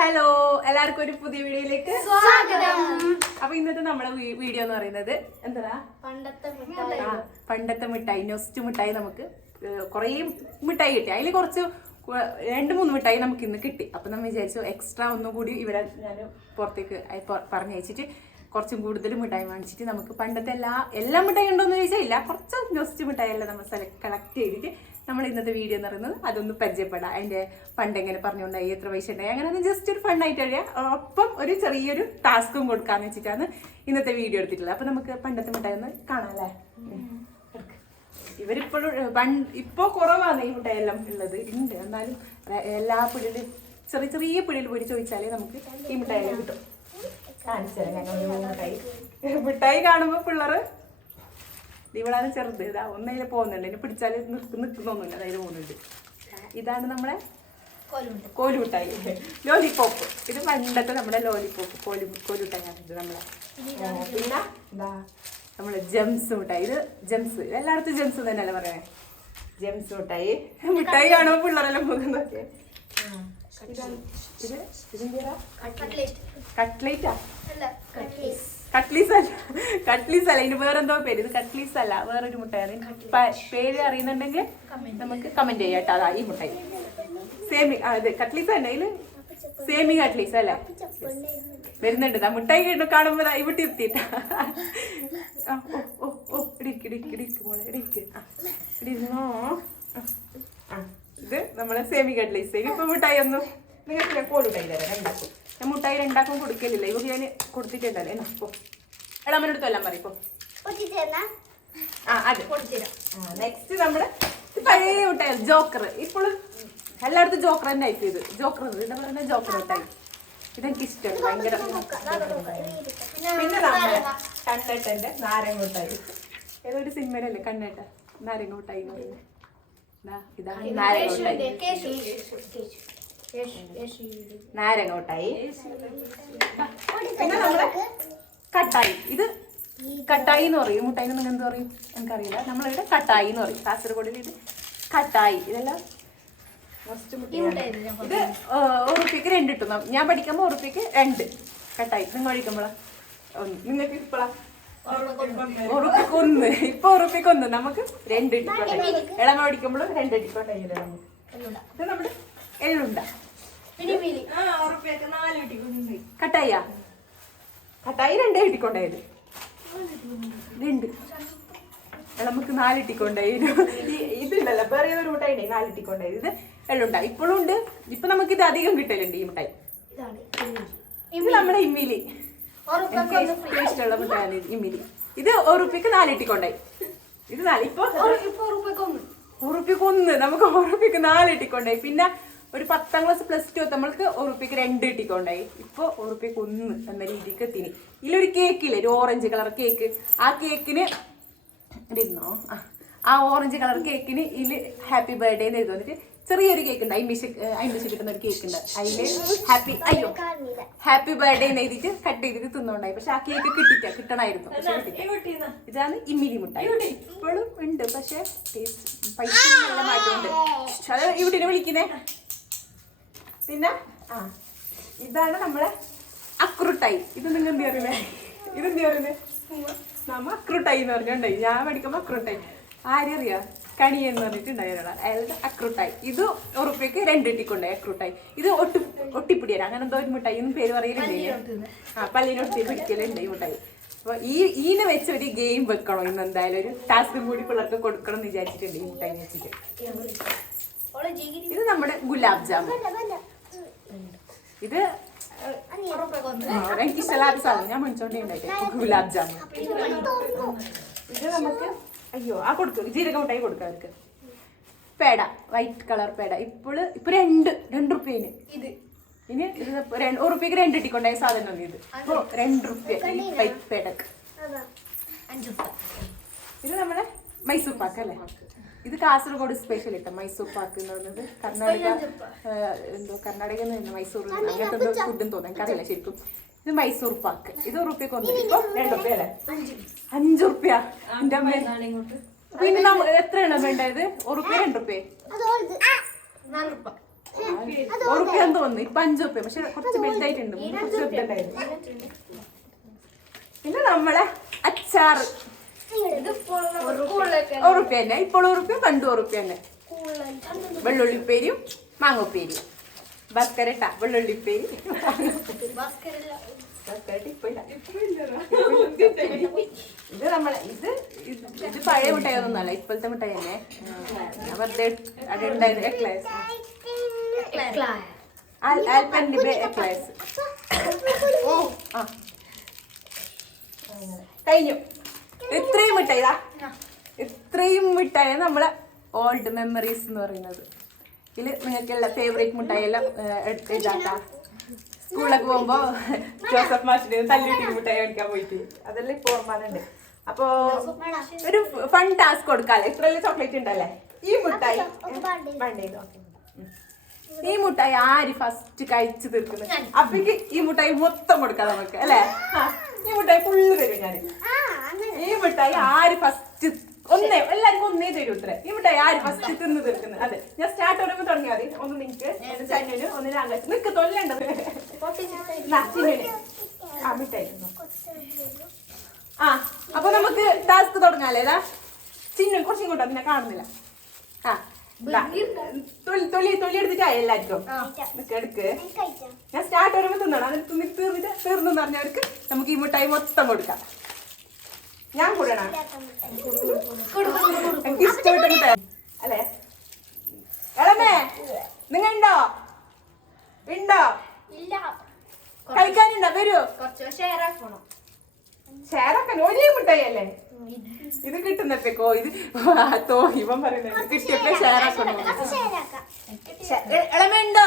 Hello എല്ലാവർക്കും ഒരു പുതിയ വീഡിയോയിലേക്ക് സ്വാഗതം. അപ്പൊ ഇന്നത്തെ നമ്മുടെ വീഡിയോ എന്ന് പറയുന്നത് എന്താ പണ്ടത്തെ മിഠായി. പണ്ടത്തെ മിഠായി നൊസ്റ്റ് മിഠായി നമുക്ക് കുറേ മിഠായി കിട്ടി. അതിൽ കുറച്ച് രണ്ട് മൂന്ന് മിഠായി നമുക്ക് ഇന്ന് കിട്ടി. അപ്പൊ നമ്മൾ വിചാരിച്ചു എക്സ്ട്രാ ഒന്നും കൂടി ഇവിടെ ഞാൻ പുറത്തേക്ക് പറഞ്ഞയച്ചിട്ട് കുറച്ചും കൂടുതൽ മിഠായി വാങ്ങിച്ചിട്ട് നമുക്ക് പണ്ടത്തെ എല്ലാ എല്ലാ മിഠായി ഉണ്ടോന്ന് ചോദിച്ചാൽ ഇല്ല. കുറച്ച് ജസ്റ്റ് മിഠായി എല്ലാം നമ്മൾ സെലക്ട് കളക്ട് ചെയ്തിട്ട് നമ്മൾ ഇന്നത്തെ വീഡിയോ എന്ന് പറയുന്നത് അതൊന്ന് പരിചയപ്പെടാം. അതിന്റെ പണ്ട് എങ്ങനെ പറഞ്ഞുകൊണ്ടായി എത്ര പൈസ ഉണ്ടായി അങ്ങനെ ജസ്റ്റ് ഒരു ഫണ്ണായിട്ട് അറിയാം. ഒപ്പം ഒരു ചെറിയൊരു ടാസ്കും കൊടുക്കാന്ന് വെച്ചിട്ടാണ് ഇന്നത്തെ വീഡിയോ എടുത്തിട്ടുള്ളത്. അപ്പൊ നമുക്ക് പണ്ടത്തെ മിഠായി ഒന്ന് കാണാം അല്ലേ. ഇവരിപ്പോഴും പണ്ട് ഇപ്പൊ കുറവാണ് ഈ മിഠായെല്ലാം ഉള്ളത്. ഉണ്ട്. എന്നാലും എല്ലാ പിടിയിലും ചെറിയ ചെറിയ പിടിയിൽ പോയി ചോദിച്ചാലേ നമുക്ക് ഈ മിഠായി കിട്ടും. കാണിച്ചു തരാം. ഞങ്ങൾ ഒരു മിഠായി. മിഠായി കാണുമ്പോ പിള്ളേർ ഇവളാണ് ചെറുത്. ഇതാ ഒന്നതിൽ പോകുന്നുണ്ട്. എന്നെ പിടിച്ചാൽ നിർത്തി നിൽക്കുന്നൊന്നുമില്ല അതായത് പോകുന്നുണ്ട്. ഇതാണ് നമ്മുടെ കോലുമിട്ടായി. Lollipop lollipop. ഇത് പണ്ടത്തെ നമ്മുടെ ലോലിപോപ്പ്. കോലി കോലുമിട്ടായി ഇത് നമ്മളെ പിന്നെ നമ്മളെ ജംസ് മിഠായി. ഇത് ജംസ്. എല്ലായിടത്തും ജംസ് തന്നെയല്ലേ പറയണേ? ജംസ് മിഠായി. മിഠായി കാണുമ്പോൾ പിള്ളേരെല്ലാം പോകുന്നതൊക്കെ ഇത് കട്ട്ലേറ്റ് കട്ട്ലീസ് അല്ല കട്ട്ലീസ് അല്ല ഇതിന് വേറെന്തോ പേര് ഇത് കട്ട്ലീസ് അല്ല വേറൊരു മുട്ടയാണ് പേര് അറിയുന്നുണ്ടെങ്കിൽ നമുക്ക് കമന്റ് ചെയ്യാം കേട്ടോ അതാ ഈ മുട്ടായി സേമി അതെ കട്ട്ലീസ് തന്നെ ഇതിൽ സേമി കട്ട്ലീസ് അല്ലേ വരുന്നുണ്ട് ദാ മുട്ടായി കേട്ടു കാണുമ്പോ ദാ ഇവിടെ എത്തിയിട്ടാ ഓ ഓ ഓ ഇടിക്ക് ഇടിക്ക് ഇടിക്ക് മോളെ ഇത് നമ്മളെ സേമി കട്ട്ലീസ് ഇപ്പൊ മുട്ടായി ഒന്നും കോലുട്ടായി തരാം രണ്ടാക്കും. ഞാൻ മുട്ടായി രണ്ടാക്കും കൊടുക്കലില്ല. ഇവ ഞാൻ കൊടുത്തിട്ടുണ്ടല്ലേ എന്നാ എളമ്മനോട് എല്ലാം പറയും ആ അതെ. നെക്സ്റ്റ് നമ്മുടെ പഴയ മുട്ടായി ജോക്കർ ഇപ്പോഴും എല്ലായിടത്തും ജോക്കർ തന്നെ ആയിട്ട് ഇത് ജോക്കർ എന്താ പറയുന്നത് ജോക്കർ മുട്ടായി ഇതെനിക്ക് ഇഷ്ടം. ഭയങ്കര പിന്നെ നമ്മുടെ കണ്ണേട്ടന്റെ നാരങ്ങ മുട്ടായി. ഏതൊരു സിനിമയിലല്ലേ കണ്ണേട്ട നാരങ്ങ മുട്ടായി എന്ന് പറയുന്നത്. ഇതാണ് നാരങ്ങ മുട്ടായി. നാരങ്ങ കൊട്ടായി പിന്നെ നമ്മുടെ കട്ടായി. ഇത് കട്ടായി എന്ന് പറയും. മുട്ടായി നിങ്ങൾ എന്ത് പറയും? എനിക്കറിയില്ല. നമ്മളിവിടെ കട്ടായി എന്ന് പറയും. കാസർഗോഡിൽ ഇത് കട്ടായി. ഇതെല്ലാം. ഇത് ഉറുപ്പിക്ക് രണ്ട് കിട്ടും ഞാൻ പഠിക്കുമ്പോൾ ഉറുപ്പിക്ക് രണ്ട്. കട്ടായി. നിങ്ങൾ കഴിക്കുമ്പോളാ ഒന്ന് നിങ്ങൾക്ക് ഇപ്പോഴാ ഉറുപ്പിക്ക് ഒന്ന് ഇപ്പൊ ഉറുപ്പിക്ക് ഒന്ന് നമുക്ക് രണ്ട് ഇട്ടിക്കോട്ടെ ഇളമ പഠിക്കുമ്പോൾ രണ്ട് ഇട്ടിക്കോട്ടെ നമുക്ക്. ഇത് നമ്മുടെ എള്ളുണ്ട. കട്ടായ കട്ടായി രണ്ടേ കിട്ടിക്കൊണ്ടായത് രണ്ട്. നമുക്ക് നാലിട്ടിക്കൊണ്ടായിരുന്നു ഇതുണ്ടല്ലോ വേറെ ഏതൊരു മുട്ടായി നാലിട്ടിക്കൊണ്ടായി ഇത് എള്ളുണ്ടായി. ഇപ്പോഴും ഉണ്ട്. ഇപ്പൊ നമുക്ക് ഇത് അധികം കിട്ടലുണ്ട് ഈ മുട്ടായി ഇത് നമ്മുടെ ഇമ്മിലി. ഇഷ്ടമുള്ള മുട്ടായാണ് ഇത് ഇമ്മിലി. ഇത് ഉറുപ്പിക്ക് നാലിട്ടിക്കൊണ്ടായി ഇത് നാല്. ഇപ്പൊ ഉറുപ്പിക്ക് ഒന്ന്. നമുക്ക് ഉറുപ്പിക്ക് നാലിട്ടിക്കൊണ്ടായി പിന്നെ ഒരു പത്താം ക്ലാസ് പ്ലസ് ടു നമ്മൾക്ക് ഉറുപ്പിക്ക് രണ്ട് കിട്ടിക്കൊണ്ടായി ഇപ്പൊ ഉറുപ്പിക്ക് ഒന്ന് എന്ന രീതിക്ക് എത്തിന്. ഇതിലൊരു കേക്കില്ലേ ഒരു ഓറഞ്ച് കളർ കേക്ക് ആ കേക്കിന് ഇരുന്നോ ആ ഓറഞ്ച് കളർ കേക്കിന് ഇതിൽ ഹാപ്പി ബർത്ത്ഡേ എന്ന് എഴുതി ചെറിയൊരു കേക്ക് ഉണ്ട്. അയിമിഷ് അയിമിഷ് കിട്ടുന്ന ഒരു കേക്ക് ഉണ്ട്. അതിൽ ഹാപ്പി അയ്യോ ഹാപ്പി ബർത്ത്ഡേ എന്ന് എഴുതിയിട്ട് കട്ട് ചെയ്തിട്ട് തിന്നോണ്ടായി. പക്ഷെ ആ കേക്ക് കിട്ടണമായിരുന്നു പക്ഷെ കിട്ടില്ല ഇതാണ് ഇമ്മിലി മുട്ടായി. ഇപ്പോഴും ഉണ്ട്. പക്ഷെ ടേസ്റ്റ് പൈസ നല്ല മാറ്റമുണ്ട്. അത് ഇവിടെ വിളിക്കുന്നേ? പിന്നെ ആ ഇതാണ് നമ്മളെ അക്രുട്ടായി ഇത് നിങ്ങൾ എന്ത് അറിയുന്നേ? ഇത് എന്ത് അറിയുന്നേ? നമ്മ അക്രുട്ടായി എന്ന് പറഞ്ഞുണ്ടായി ഞാൻ പഠിക്കുമ്പോ അക്രുട്ടായി ആരറിയാ കണി എന്ന് പറഞ്ഞിട്ടുണ്ടായി ഒരാൾ അയാളുടെ അക്രുട്ടായി ഇത് ഉറുപ്പ്യക്ക് രണ്ട് ഇട്ടിക്കൊണ്ടായി അക്രുട്ടായി ഇത് ഒട്ടി ഒട്ടിപ്പിടിയാണ്. അങ്ങനെ എന്തോ ഒരു മിഠായി ഒന്നും പേര് പറയലുണ്ട് ആ പള്ളിയിലൊട്ടി പിടിക്കലുണ്ട് ഈ മിഠായി. അപ്പൊ ഈ ഈനെ വെച്ച് ഒരു ഗെയിം വെക്കണോ? ഇന്ന് എന്തായാലും ഒരു ടാസ്ക് കൂടി പിള്ളേർക്ക് കൊടുക്കണം എന്ന് വിചാരിച്ചിട്ടുണ്ട് ഈ മിഠായി വെച്ചിട്ട്. ഇത് നമ്മുടെ ഗുലാബ് ജാമുൻ. ഇത് ആ, എനിക്ക് ഇഷ്ടമില്ലാത്ത സാധനം. ഞാൻ മേടിച്ചോണ്ടേ ഉണ്ടായിട്ട് ഗുലാബ് ജാമുൻ. ഇത് നമുക്ക് അയ്യോ ആ കൊടുക്കും. ജീരക മുട്ടായി കൊടുക്കാം അവർക്ക്. പേട. വൈറ്റ് കളർ പേട. ഇപ്പോൾ ഇപ്പൊ രണ്ട് രണ്ട് റുപ്യേന്. ഇത്. ഇനി ഒരു റുപ്യക്ക് രണ്ട് ഇട്ടിക്കൊണ്ടായ സാധനം ഇത്. രണ്ട് റുപ്യ. വൈറ്റ് പേടക്ക് അഞ്ചു ഇത് നമ്മുടെ മൈസൂർ പാക്ക് അല്ലേ ഇത് കാസർഗോഡ് സ്പെഷ്യൽ ഇട്ട മൈസൂർ പാക്ക് എന്ന് പറയുന്നത്. കർണാടക എന്തോ എന്തോ കർണാടക മൈസൂർ അങ്ങനത്തെ എന്തോ ഫുഡും തോന്നുന്നു. എനിക്കറിയില്ല ശരിക്കും. ഇത് മൈസൂർ പാക്ക് ഇത് ഉറുപ്പ്യക്ക് ഒന്ന് ഇപ്പൊ രണ്ട് റുപ്യ അല്ലേ? അഞ്ചു. ഉറുപ്പ്യ. എന്റെ അമ്മ. പിന്നെ നമ്മ എത്രയാണ് വേണ്ടത്? ഉറുപ്പ്യ രണ്ട് രൂപ ഉറുപ്പ്യ. എന്ന് തോന്നുന്നു ഇപ്പൊ അഞ്ചു ഉറുപ്പ്യ. പക്ഷെ കുറച്ച് വലുതായിട്ടുണ്ട്. പിന്നെ നമ്മളെ അച്ചാറ്. ഉറുപ്പ്യ. തന്നെ. ഇപ്പോൾ ഉറുപ്പ്യ പണ്ട് ഉറുപ്പ്യ തന്നെ വെള്ളുള്ളിപ്പേരിയും മാങ്ങുപ്പേരിയും. ബസ്കരട്ട വെള്ളുള്ളിപ്പേരി. ഇത് നമ്മളെ ഇത് ഇത് പഴയ മിഠായി ഒന്നല്ല ഇപ്പോഴത്തെ മിഠായി തന്നെ വെറുതെ ഉണ്ടായത് എക്ലേസ് ആൽപ്പന്റെ എക്ലേസ് ഓ. ആ. കഴിഞ്ഞു. ഇത്രയും മിഠായി ഇതാ ഇത്രയും മിഠായി നമ്മളെ ഓൾഡ് മെമ്മറീസ് എന്ന് പറയുന്നത്. ഇതിൽ നിങ്ങൾക്കുള്ള ഫേവറേറ്റ് മിഠായി എല്ലാം എടുത്ത് ഇതാക്കാം. സ്കൂളിലൊക്കെ പോകുമ്പോ ജോസഫ് മാഷിന് തല്ലിട്ടി മിഠായി കഴിക്കാൻ പോയിട്ട്. അതെല്ലാം ഇപ്പൊ ഓർമ്മയുണ്ട് അപ്പോ ഒരു ഫൺ ടാസ്ക് കൊടുക്കാല്ലേ? ഇത്രയല്ലേ ചോക്ലേറ്റ് ഉണ്ടല്ലേ? ഈ മിഠായി. വേണ്ടേ? ഈ മുട്ടായി ആര് ഫസ്റ്റ് കഴിച്ചു തീർക്കുന്നത് അപ്പക്ക് ഈ മുട്ടായി മൊത്തം കൊടുക്കാം നമുക്ക് അല്ലേ ആ, ഈ മുട്ടായി ഫുള്ള് തരും ഞാൻ ഈ മിഠായി ആര് ഫസ്റ്റ് ഒന്നേ എല്ലാവർക്കും ഒന്നേ തരൂ ഇത്ര. ഇവിടെ ആര് ഫസ്റ്റ് തിന്ന് തീർക്കുന്നത് അതെ. ഞാൻ സ്റ്റാർട്ട് പറയുമ്പോൾ തുടങ്ങിയാൽ മതി. ഒന്ന് നിങ്ങക്ക് ഒന്ന് ചന്നിന് ഒന്ന് ഞാൻ നിക്ക് തൊല്ലേണ്ടത് ചിന്നിന്. ആ മിഠായി. ആ അപ്പൊ നമുക്ക് ടാസ്ക് തുടങ്ങാല്ലേ? ഇതാ. ചിന്നു കുറച്ചും കൂട്ടോ പിന്നെ കാണുന്നില്ല. ആ തൊലി എല്ലാവർക്കും എടുക്ക്. ഞാൻ സ്റ്റാർട്ട് വരുമ്പോ തിന്നണം. അതിന് തിന്നിട്ട് തീർന്നിട്ട് തീർന്നു പറഞ്ഞവർക്ക് നമുക്ക് ഈ മിഠായി മൊത്തം കൊടുക്കാം. ഞാൻ കൂടണം? എനിക്ക് അല്ലേ? എളമേ നിങ്ങൾ ഉണ്ടോ? ഉണ്ടോ ഇല്ല. കളിക്കാനുണ്ടോ? വരൂ. കുറച്ച് ഷെയർ ആക്കണം. അല്ലേ ഇത് കിട്ടുന്നപ്പോ ഇത് തോ ഇവൻ പറയുന്നത് കിട്ടിയപ്പോ ഇളമുണ്ടോ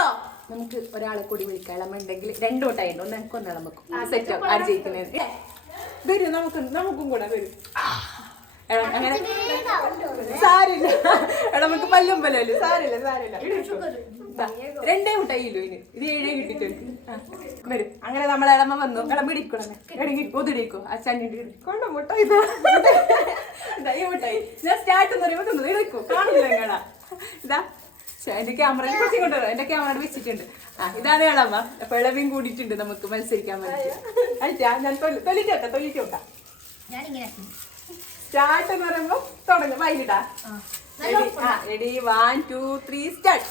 നമുക്ക് ഒരാളെ കൂടി വിളിക്കാം. ഇളമുണ്ടെങ്കിൽ രണ്ടു മുട്ടായി ഉണ്ട് ഒന്ന് എനിക്ക് ഒന്ന് ഇളമക്കും സെറ്റ് ആ ജയിക്കുന്നത്? വരൂ നമുക്ക് നമുക്കും കൂടെ വരൂ. അങ്ങനെ സാരില്ല. എടാ നമുക്ക് പല്ലും പല്ലല്ലേ സാരില്ല സാരില്ല. രണ്ടേ മുട്ടായില്ലോ ഇനി. ഇത് ഏഴേ കിട്ടിട്ടുണ്ട് വരും. അങ്ങനെ നമ്മളെ ഇളമ വന്നു. ഇളമ ഇടിക്കണമേ ഇടങ്ങി ഒതിടിക്കോ. അച്ഛന്റെ കൊണ്ട മുട്ടായി. ഈ മുട്ടായി. ഞാൻ സ്റ്റാർട്ട് എന്ന് പറയുമ്പോൾ തിന്നു ഇടിക്കോ കാണുന്നില്ല എങ്ങടാ ഇതാ എന്റെ ക്യാമറയിൽ കുറച്ച് കൊണ്ടുവരാം എന്റെ ക്യാമറ വെച്ചിട്ടുണ്ട്. ആ ഇതാണ് ഇളമ അപ്പൊ ഇളവയും കൂടിയിട്ടുണ്ട് നമുക്ക് മത്സരിക്കാൻ വേണ്ടി ഞാൻ സ്റ്റാർട്ട് എന്ന് പറയുമ്പോ തുടങ്ങും. വൈകിട്ടാ. റെഡി ആ ready one two three start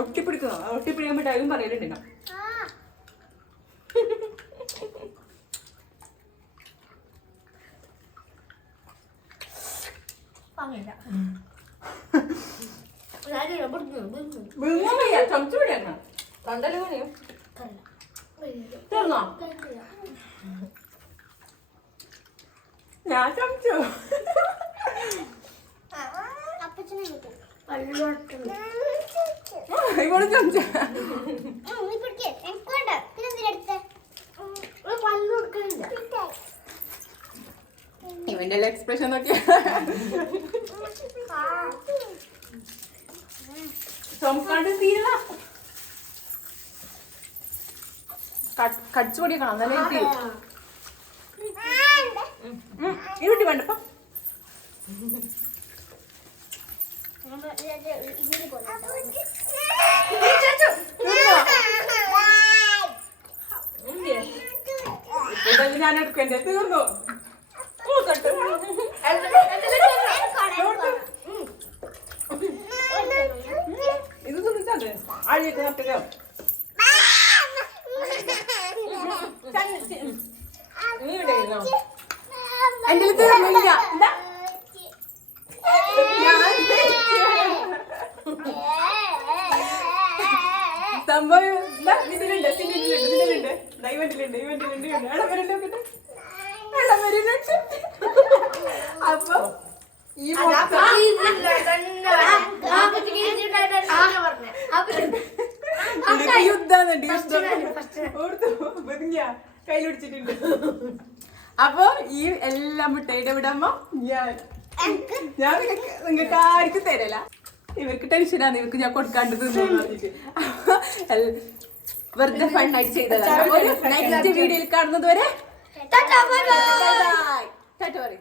ഒട്ടിപ്പിടിക്കുന്നോ. പറ്റും അതും പറയലുണ്ട് ഞാൻ ചമച്ചു. അപ്പച്ചനെ കിട്ടും ഇവിടെ ചമച്ച ഇവന്റെ എക്സ്പ്രഷൻ നോക്കിയാ ചുമക്കാണ്ട് തീരുക കടിച്ചു പൊടിക്കണം നല്ല തീരും എടുക്കണ്ടേ തീർന്നു. ഇത് തിന്നിച്ചാണ്ട് ആഴിയൊക്കെ നട്ടില്ലോ എന്റെ തീർന്നില്ല സംഭവം ഇതാ, ഇതിലുണ്ട് ഇതിലുണ്ട് ഇതിലുണ്ട്. ദൈവത്തിലുണ്ട് ഇവന്റിലുണ്ട് അപ്പൊ ഈ യുദ്ധാണ് വെറുങ്ങിയ കയ്യിലൊടിച്ചിട്ടുണ്ട് അപ്പൊ ഈ എല്ലാ മുട്ടയുടെ വിടമ്മ ഞാൻ ഞാൻ നിങ്ങൾക്ക് ആർക്കും തരല ഇവർക്ക് ടെൻഷനാണ് ഇവർക്ക് ഞാൻ കൊടുക്കാണ്ട് വെറുതെ ഫണ്ണായിട്ട് ചെയ്തതാണ് ഒരു നെക്സ്റ്റ് വീഡിയോയിൽ കാണുന്നത് വരെ Tata, bye bye. Bye bye. Tata,